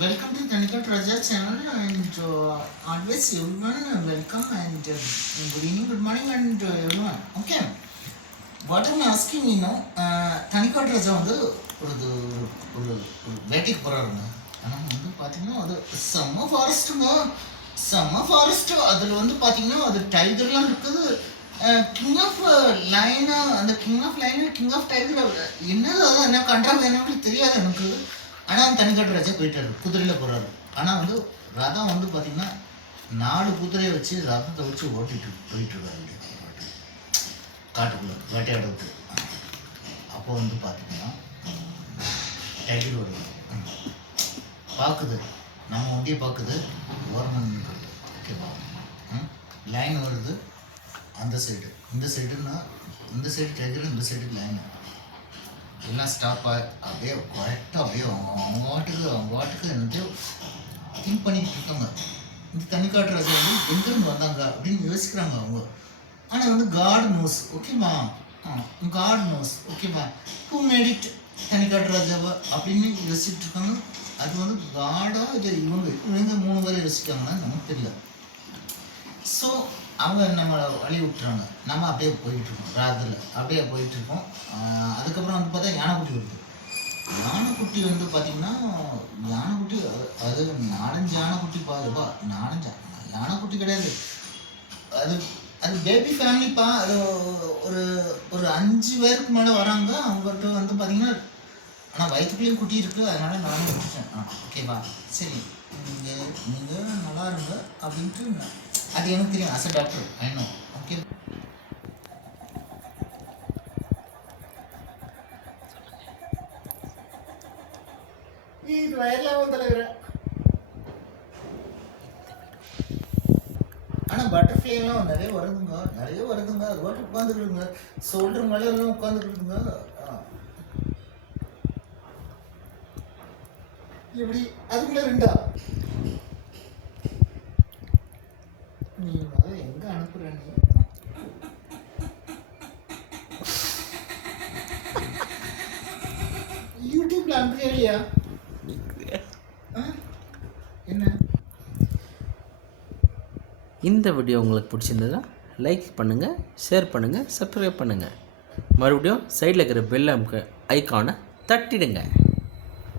Welcome to Tanikat Raja channel and always everyone welcome and good evening, good morning and everyone. Okay. What I'm asking Tanikat Raja வந்து ஒரு ஒரு வேட்டைக்கு போறாருங்க. ஆனால் வந்து பார்த்தீங்கன்னா அது செம்ம ஃபாரஸ்ட்டு அதில் வந்து பார்த்தீங்கன்னா அது டைகர்லாம் இருக்குது. கிங் ஆஃப் லைனா அந்த கிங் ஆஃப் டைகர் என்னது அது என்ன கண்ட்ராக்ட் என்னன்னு தெரியாது எனக்கு. ஆனால் தனிக்காட்டு ராஜா போயிட்டாரு, குதிரையில் போகிறாரு. ஆனால் வந்து ரதம் வந்து பார்த்திங்கன்னா 4 குதிரையை வச்சு ரதத்தை வச்சு ஓட்டிட்டு போயிட்டுருக்காரு காட்டுக்குள்ளே வேட்டையாடுறது. அப்போ வந்து பார்த்திங்கன்னா டைகர் வருது, பார்க்குது, நம்ம வண்டியை பார்க்குது, ஓரமாக ஓகேவா. லைன் வருது அந்த சைடு, இந்த சைடுன்னா இந்த சைடு டைகர், இந்த சைடு லைனு எல்லாம் ஸ்டாப் ஆகி அப்படியே கரெக்டாக அப்படியே அவங்க வாட்டுக்கு என்னத்தையோ திங்க் பண்ணிட்டு இருக்காங்க. இந்த தனிக்காட்டு ராஜா வந்து எங்கேருந்து வந்தாங்க அப்படின்னு யோசிக்கிறாங்க அவங்க. ஆனால் வந்து காட் நோஸ், ஓகேவா, காட் நோஸ், ஓகேவா, ஹூ மேட் இட் தனிக்காட்டு ராஜாவா அப்படின்னு யோசிச்சுட்டு இருக்காங்க. அது வந்து காடா இது இவங்க 3 பேர் யோசிக்காங்கன்னா நமக்கு தெரியல. ஸோ அவங்க நம்மளை வழி விட்டுறாங்க, நம்ம அப்படியே போயிட்டுருக்கோம், ராத்திரில் அப்படியே போயிட்டுருக்கோம். அதுக்கப்புறம் வந்து பார்த்தா யானைக்குட்டி வருது. யானைக்குட்டி வந்து பார்த்திங்கன்னா யானைக்குட்டி அது 4-5 யானைக்குட்டி பாருப்பா, 4-5 யானைக்குட்டி கிடையாது, அது அது பேபி ஃபேமிலிப்பா. அது ஒரு 5 பேருக்கு மேலே வராங்க. அவங்ககிட்ட வந்து பார்த்திங்கன்னா ஆனால் வயிற்றுக்குள்ளேயும் குட்டி இருக்குது, அதனால் நானும் விட்டுட்டேன். ஓகேவா, சரி நீங்கள் நல்லா இருங்க அப்படின்ட்டு அது எனக்கு தெரியும். As a doctor I know. Okay, இது வயர்லாம் தலைவர். ஆனால் பட்டர்ஃப்ளைலாம் நிறைய வருதுங்க. அது வாட்டு உட்காந்துக்கிடுங்க, சோல்டர் மலையெல்லாம் உட்காந்துக்கிடுங்க. எப்படி அதுக்குள்ள 2 நீ அதை எங்கே அனுப்புற? நீ யூடியூப்ல அனுப்புறியா இல்லையா? என்ன இந்த வீடியோ உங்களுக்கு பிடிச்சிருந்ததா லைக் பண்ணுங்கள், ஷேர் பண்ணுங்கள், சப்ஸ்கிரைப் பண்ணுங்கள். மறுபடியும் சைடில் இருக்கிற பெல் ஐக்கானை தட்டிடுங்க.